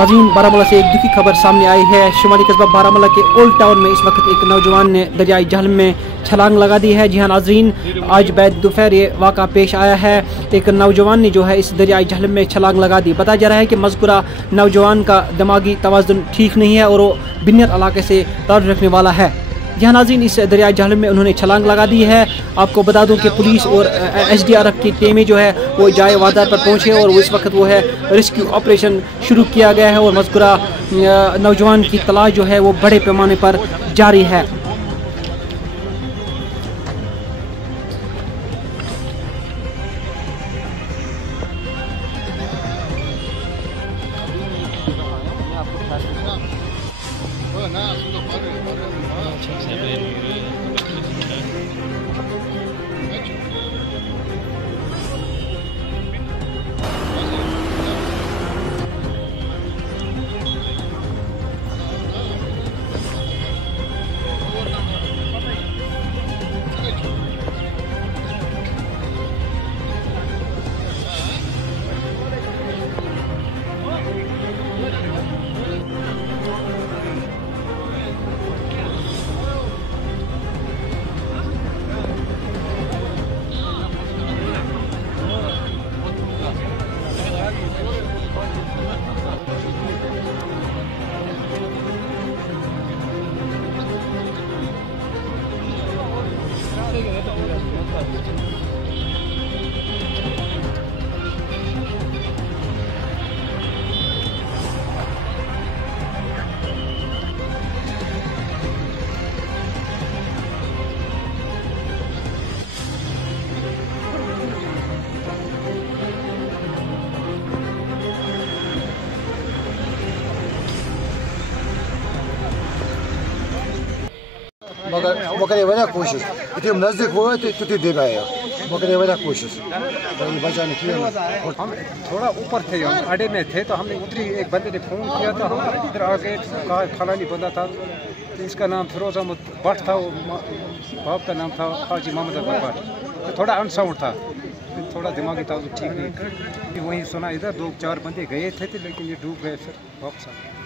नाज़रीन, बारामूला से एक दुखी खबर सामने आई है। शुमाली कस्बा बारामूला के ओल्ड टाउन में इस वक्त एक नौजवान ने दरियाई जहलम में छलांग लगा दी है। जी हाँ नाज़रीन, आज बैद दोपहर ये वाक़ा पेश आया है। एक नौजवान ने जो है इस दरियाई जहलम में छलांग लगा दी। बताया जा रहा है कि मज़कूरा नौजवान का दिमागी तवाज़ुन ठीक नहीं है और वो बिन्नर इलाके से ताल्लुक़ रखने वाला है। जहाँ नाज़रीन इस दरियाई जहलम में उन्होंने छलांग लगा दी है। आपको बता दूं कि पुलिस और SDRF की टीमें जो है वो जाए वारदात पर पहुँचे और इस वक्त वो है रेस्क्यू ऑपरेशन शुरू किया गया है और मज़कूरा नौजवान की तलाश जो है वो बड़े पैमाने पर जारी है। मगर वारिया कोशिश इतने नजदीक हुआ तो देगा मगर वारिया कोशिश बचाने की। हम थोड़ा ऊपर थे, हम अड्डे में थे तो हमने उतरी, एक बंदे ने फ़ोन किया तो हम इधर आ गए। कहा फलानी बंदा था, तो इसका नाम फिरोज अहमद भट्ट था, वो बाप का नाम था हाजी मोहम्मद अकबर भट्ट। तो थोड़ा अनसाउंड था, थोड़ा दिमागी था, ठीक नहीं। वहीं सुना इधर 2-4 बंदे गए थे लेकिन ये डूब गए, फिर वापस आ गए।